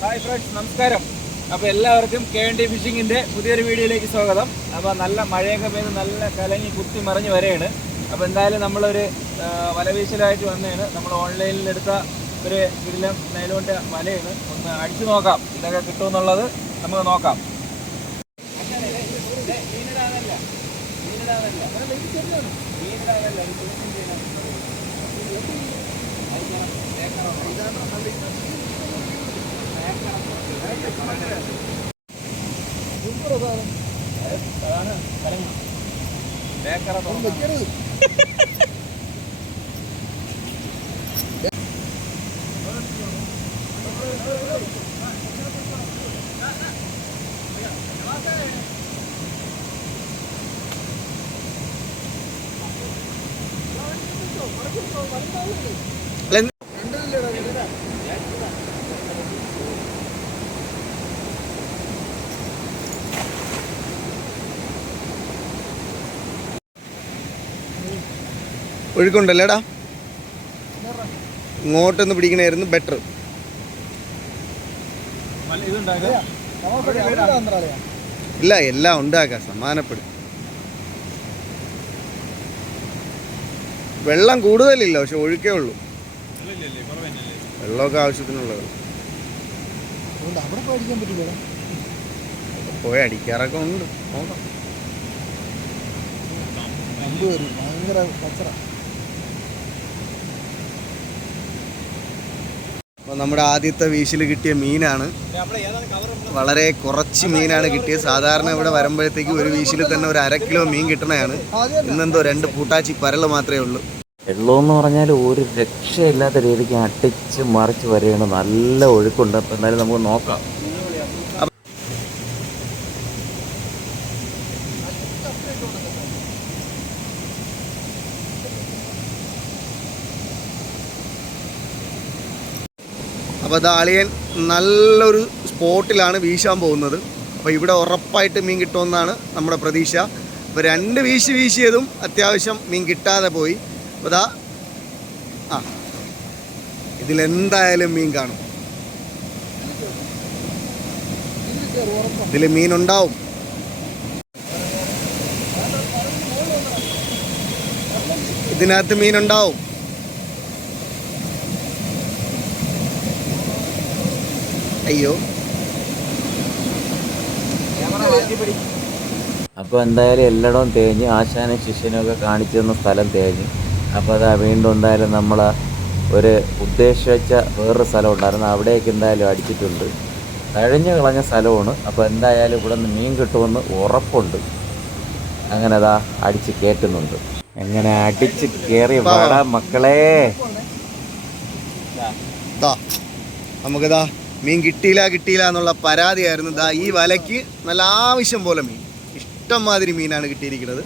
Hi friends നമസ്കാരം. അപ്പോൾ എല്ലാവർക്കും കെ എൻ ഡി ഫിഷിങ്ങിന്റെ പുതിയൊരു വീഡിയോയിലേക്ക് സ്വാഗതം. അപ്പോൾ നല്ല മഴയൊക്കെ പെയ്ത് നല്ല കലങ്ങി കുത്തി മറിഞ്ഞ് വരെയാണ്. അപ്പോൾ എന്തായാലും നമ്മളൊരു വലവീശലായിട്ട് വന്നതാണ്. നമ്മൾ ഓൺലൈനിൽ എടുത്ത ഒരു വില്ലം നൈലോന്റെ വലയാണ്. ഒന്ന് അടിച്ചു നോക്കാം. ഇതൊക്കെ കിട്ടുമെന്നുള്ളത് നമുക്ക് നോക്കാം. മീനിടാനല്ല മീനിടാനല്ല മീനിടാനല്ല അതാണ് കലങ്ങി. ബേക്കറ തുറന്ന. ഒഴുക്കുണ്ടല്ലേടാ? ഇങ്ങോട്ടൊന്ന് പിടിക്കണായിരുന്നു ബെറ്റർ ഇല്ല എല്ലാം ഉണ്ടാക്കാം സമാനപ്പെടും വെള്ളം കൂടുതലില്ല പക്ഷെ ഒഴുക്കേ ഉള്ളൂ. വെള്ളമൊക്കെ ആവശ്യത്തിനുള്ളത് പോയി അടിക്കാറൊക്കെ ഉണ്ട്. നോക്കാം. ഭയങ്കര കച്ചറ. അപ്പോൾ നമ്മുടെ ആദ്യത്തെ വീശിൽ കിട്ടിയ മീനാണ്. വളരെ കുറച്ച് മീനാണ് കിട്ടിയത്. സാധാരണ ഇവിടെ വരുമ്പോഴത്തേക്ക് ഒരു വീശിൽ തന്നെ ഒരു അര കിലോ മീൻ കിട്ടണതാണ് ഇന്നെന്തോ രണ്ട് പൂട്ടാച്ചി പരൽ മാത്രമേ ഉള്ളൂ. വെള്ളമെന്ന് പറഞ്ഞാൽ ഒരു രക്ഷയില്ലാത്ത രീതിക്ക് അട്ടിച്ച് മറിച്ച് വരെയാണ് നല്ല ഒഴുക്കുണ്ട്. അപ്പം എന്തായാലും നമുക്ക് നോക്കാം. അപ്പോൾ ദാളിയൻ നല്ലൊരു സ്പോട്ടിലാണ് വീശാൻ പോകുന്നത്. അപ്പോൾ ഇവിടെ ഉറപ്പായിട്ട് മീൻ കിട്ടുമെന്നാണ് നമ്മുടെ പ്രതീക്ഷ. അപ്പോൾ രണ്ട് വീശി വീശിയതും അത്യാവശ്യം മീൻ കിട്ടാതെ പോയി. അപ്പോൾ ദാ ആ ഇതിലെന്തായാലും മീൻ കാണും. ഇതിൽ മീനുണ്ടാവും. ഇതിനകത്ത് മീനുണ്ടാവും. അയ്യോ. ക്യാമറ മാറ്റി പിടി. അപ്പോൾ എന്തായാലും എല്ലായിടവും തേഞ്ഞ് ആശാനും ശിഷ്യനൊക്കെ കാണിച്ചു തന്ന സ്ഥലം തേഞ്ഞ്. അപ്പോൾ അതാ വീണ്ടും എന്തായാലും നമ്മൾ ഒരു ഉദ്ദേശിച്ച വേറൊരു സ്ഥലം ഉണ്ടായിരുന്നു. അവിടേക്ക് എന്തായാലും അടിച്ചിട്ടുണ്ട്. കഴിഞ്ഞു കളഞ്ഞ സ്ഥലമാണ്. അപ്പോൾ എന്തായാലും ഇവിടെ നിന്ന് മീൻ കിട്ടുമെന്ന് ഉറപ്പുണ്ട്. അങ്ങനെ അതാ അടിച്ച് കയറ്റുന്നുണ്ട് എങ്ങനെ അടിച്ച് കയറി വാടാ മക്കളെ. ദാ നമുക്കിതാ മീൻ കിട്ടിയില്ല കിട്ടിയില്ല എന്നുള്ള പരാതിയായിരുന്നു. ദാ ഈ വലയ്ക്ക് നല്ല ആവശ്യം പോലെ മീൻ. ഇഷ്ടം മാതിരി മീനാണ് കിട്ടിയിരിക്കുന്നത്.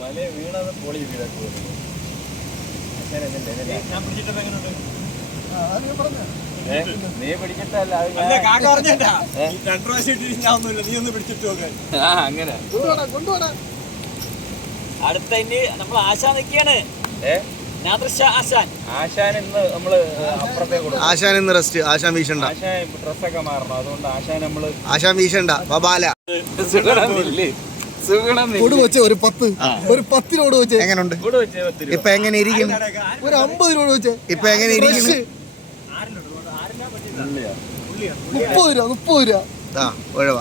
അങ്ങനെ. അടുത്ത ഇനി നമ്മൾ ആശാ നിൽക്കുകയാണ് ഏ? നാദൃശ ആശാൻ. ഇന്ന് നമ്മൾ അപ്പുറത്തേക്ക് കൊടുക്കും. ആശാൻ ഇന്ന് റെസ്റ്റ് ആശാൻ വീശണ്ട. ആശാൻ ഡ്രസ്സൊക്കെ മാറണം. അതുകൊണ്ട് ആശാൻ നമ്മൾ ആശാൻ വീശണ്ട. ബബാല സുഗണമില്ലേ സുഗണം കൊടു വെച്ച ഒരു പത്ത്. ഒരു പത്ത് രൂപ വെച്ച് എങ്ങനെയുണ്ട് ഇപ്പൊ എങ്ങനെ ഇരിക്കും? ഒരു അമ്പത് രൂപ വെച്ച്. ഇപ്പൊ എങ്ങനെ ഇരിക്കും മുപ്പത് രൂപ മുപ്പത് രൂപ.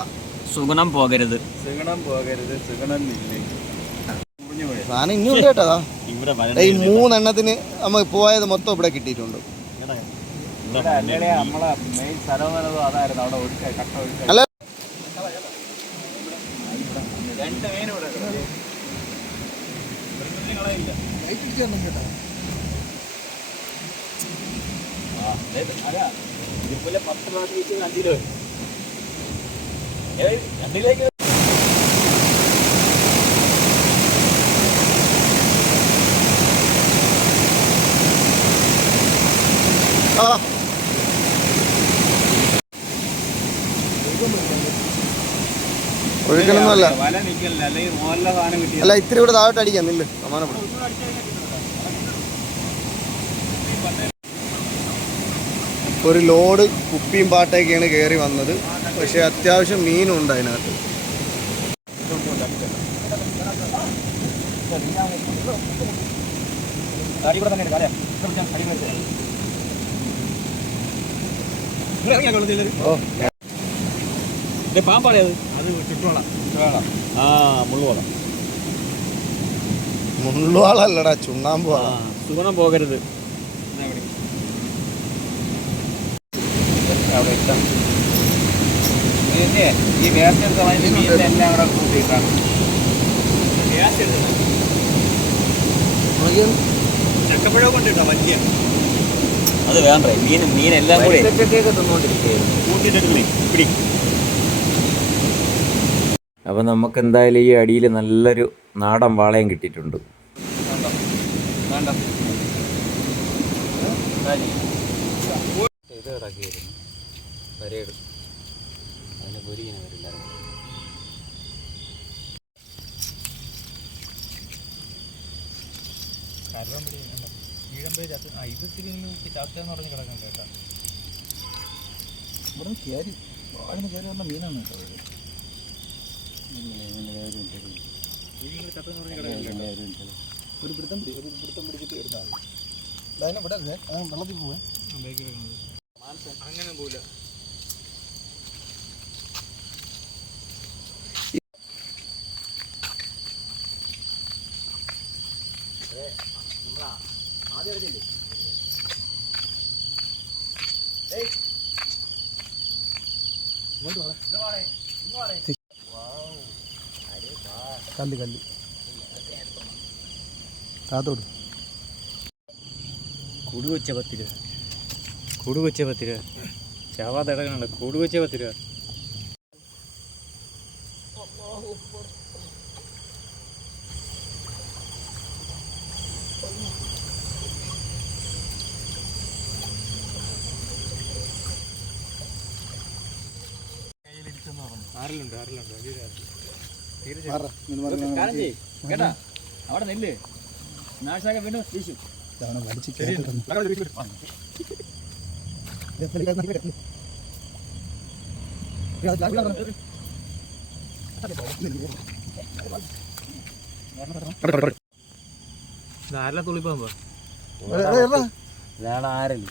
സുഗുണം പോകരുത്. സുഗുണം പോകരുത്. സുഗുണം ഇല്ലേ? സാധനം ഇനി ഉണ്ട് കേട്ടോ ദാ. ഇവിടെ ദാ ഈ മൂന്നെണ്ണത്തിന് നമ്മൾ പോയത് മൊത്തം ഇവിടെ കിട്ടിയിട്ടുണ്ട്. അല്ല. അല്ലേ പത്ത് മെയിൻ അഞ്ചിലോ അതായിരുന്നു അവിടെ ഒഴുക്ക കട്ട ഒഴുക്ക അല്ല രണ്ട് മീൻ ഇവിടെ കിടക്കുന്നു. വെറുതെ കളയില്ല. ലൈറ്റ് അടിച്ച് തരണം കേട്ടോ ആ, ദേ, അതാ, ഇതിപ്പോലെ പത്ത് പ്രാവശ്യം വെച്ച് കണ്ടില്ലോ ഏയ്, രണ്ടിലേക്ക് ആ കിട്ടിയ അല്ല ഇത്തിരി കൂടെ താഴോട്ട് അടിക്കാം നില്ല്. സമാനപ്പെടും ഒരു ലോഡ് കുപ്പിയും പാട്ടൊക്കെയാണ് കയറി വന്നത്. പക്ഷേ അത്യാവശ്യം മീനും ഉണ്ട് അതിനകത്ത് ഓ. പാമ്പാടേ അത് ആ മുള്ളുവളം മുള്ളുവാളല്ലടാ ചുണ്ണാമ്പ് സുഗുണം പോകരുത്. അവിടെ ഇട്ടാ. ഇതിന്റെ ഈ വേസ്റ്റ് എടുത്ത അതിന്റെ മീനിനെ എല്ലാം കൂടെ കൂട്ടിയിട്ടാണ്. വേസ്റ്റ് എടുത്തത് ചക്കപ്പഴം കൊണ്ടിട്ടോ വലിയ. അത് വേണ്ടേ മീൻ മീൻ എല്ലാം കൂടി വരിക്കച്ചക്കയൊക്കെ പിടിക്കും അപ്പോൾ നമുക്ക് എന്തായാലും ഈ അടിയിൽ നല്ലൊരു നാടൻ വാളയും കിട്ടിയിട്ടുണ്ട് ഇവിടെ കയറി അതിന് കയറി വന്ന മീനാണ് കേട്ടോ. ഒരു പിടുത്തം പിടി ഒരു പിടുത്തം പിടിച്ചിട്ട് എടുത്താൽ മതി അതിനെ വിടരുതേ അത് വെള്ളത്തിൽ പോവേ അങ്ങനെ പോല കല്ല് കല്ല് താത്തോട് കൂട് വെച്ച പത്ത് രൂപ കൂട് വെച്ച പത്ത് രൂപ ചാവാതെ ഇടകണുണ്ട് കൂട് വെച്ച പത്ത് രൂപ ആറിലുണ്ട് ആറിലുണ്ട് വലിയൊരു ആറിൽ. അവിടെ നെല്ല്. നാശാക്ക വീണ്ടും വീശും വലിച്ച് ആരിലെ.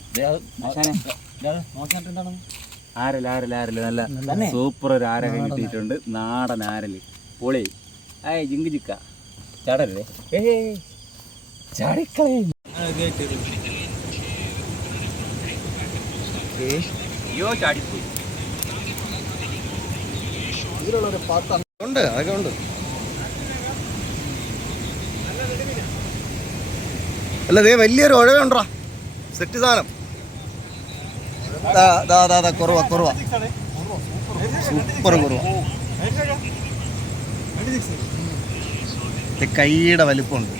നല്ല സൂപ്പർ ഒരു ആരൊക്കെ കിട്ടിയിട്ടുണ്ട്. നാടൻ ആരൽ പൊളി. ആയ ജിങ്ക് ജിക്ക ചാടല്ലേ ഏ ചാടിക്കളയും അയ്യോ ചാടിപ്പോയി. ഇതിലുള്ളൊരു പാട്ടാണ് ഉണ്ട് അതൊക്കെ ഉണ്ട്. അല്ല ദേ വലിയൊരു ഉഴവുണ്ടോ സെറ്റ് സാധനം. ദാ, ദാ, ദാ, കുറവ കുറവ. സൂപ്പർ കുറവ. കൈയുടെ വലിപ്പമുണ്ട്.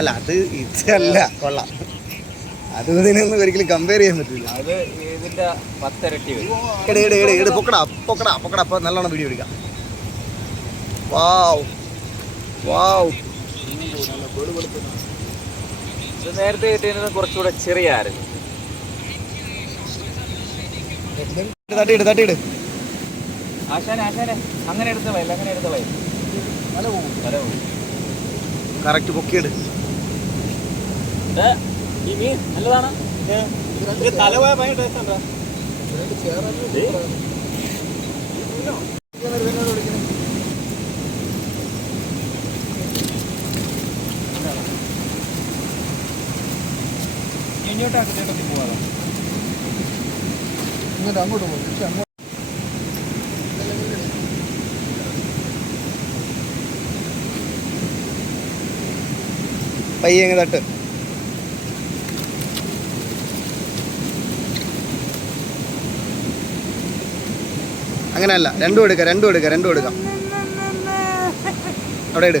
അല്ല അത് ഇതല്ല. കൊള്ളാം. അത് ഇതിനൊന്നും ഒരിക്കലും കമ്പയർ ചെയ്യാൻ പറ്റില്ല. അത് ഇതിന്റെ പത്തിരട്ടി പൊക്കടാ പൊക്കടാ പൊക്കടാ. അപ്പൊ നല്ലോണം വീഡിയോ എടുക്കാം. വാവ്. വാവ്. ഇത് നേരത്തെ കിട്ടിയിരുന്നത് കുറച്ചുകൂടെ ചെറിയ ആരൽ തട്ടിയിട് തട്ടിയിട് ആശാനെ ആശാനെ. അങ്ങനെ എടുത്ത വയൽ അങ്ങനെ എടുത്ത വയൽ വല പോകും വല പോകും കറക്റ്റ് പൊക്കിയിട്. ഈ മീൻ നല്ലതാണ്. തലപോയ ഭയങ്കര ടേസ്റ്റ് ഉണ്ടോ ഇങ്ങോട്ടാക്കി ചേട്ടത്തി പോവാറോ ഇങ്ങോട്ട് അങ്ങോട്ട് പോകും പക്ഷെ അങ്ങോട്ട് പയ്യെ അങ്ങ് തട്ട്. അങ്ങനെയല്ല രണ്ടും എടുക്കാം രണ്ടും എടുക്കാം രണ്ടും എടുക്കാം. അവിടെ ഇട്.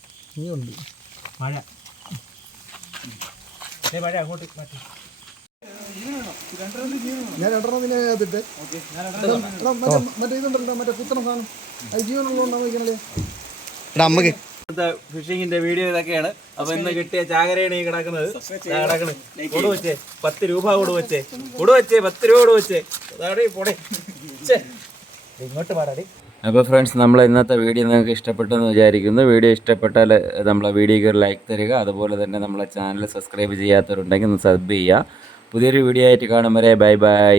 ഇനിയുണ്ട്. മഴ. ദേ മഴ അങ്ങോട്ട് മാറ്റി. ഞാൻ രണ്ടെണ്ണം പിന്നെ അതിട്ട്. എടാ, മറ്റേ മറ്റേ ഇതുണ്ടല്ലോ മറ്റേ കുത്തണ സാധനം. അത് ജീവനുള്ളതുകൊണ്ടാണ് വയ്ക്കണല്ലേ നമുക്ക് ഫിഷിങ്ങിന്റെ വീഡിയോ ഇതൊക്കെയാണ്. അപ്പൊ ഇന്ന് കിട്ടിയ ചാകരയാണ് ഈ കിടക്കുന്നത്. കിടക്കണ്. കൊടു വെച്ചേ. പത്ത് രൂപ കൊടു വെച്ചേ. കൊടു വെച്ചേ പത്ത് രൂപ കൊടു വെച്ചേ. അതാടി പോടേ. ഇങ്ങോട്ട് പാടാടി അപ്പോൾ ഫ്രണ്ട്സ് നമ്മൾ ഇന്നത്തെ വീഡിയോ നിങ്ങൾക്ക് ഇഷ്ടപ്പെട്ടെന്ന് വിചാരിക്കുന്നു. വീഡിയോ ഇഷ്ടപ്പെട്ടാൽ നമ്മളെ വീഡിയോയ്ക്ക് ഒരു ലൈക്ക് തരിക. അതുപോലെ തന്നെ നമ്മളെ ചാനൽ സബ്സ്ക്രൈബ് ചെയ്യാത്തവരുണ്ടെങ്കിൽ ഒന്ന് സബ് ചെയ്യുക. പുതിയൊരു വീഡിയോ ആയിട്ട് കാണും വരെ. Bye bye.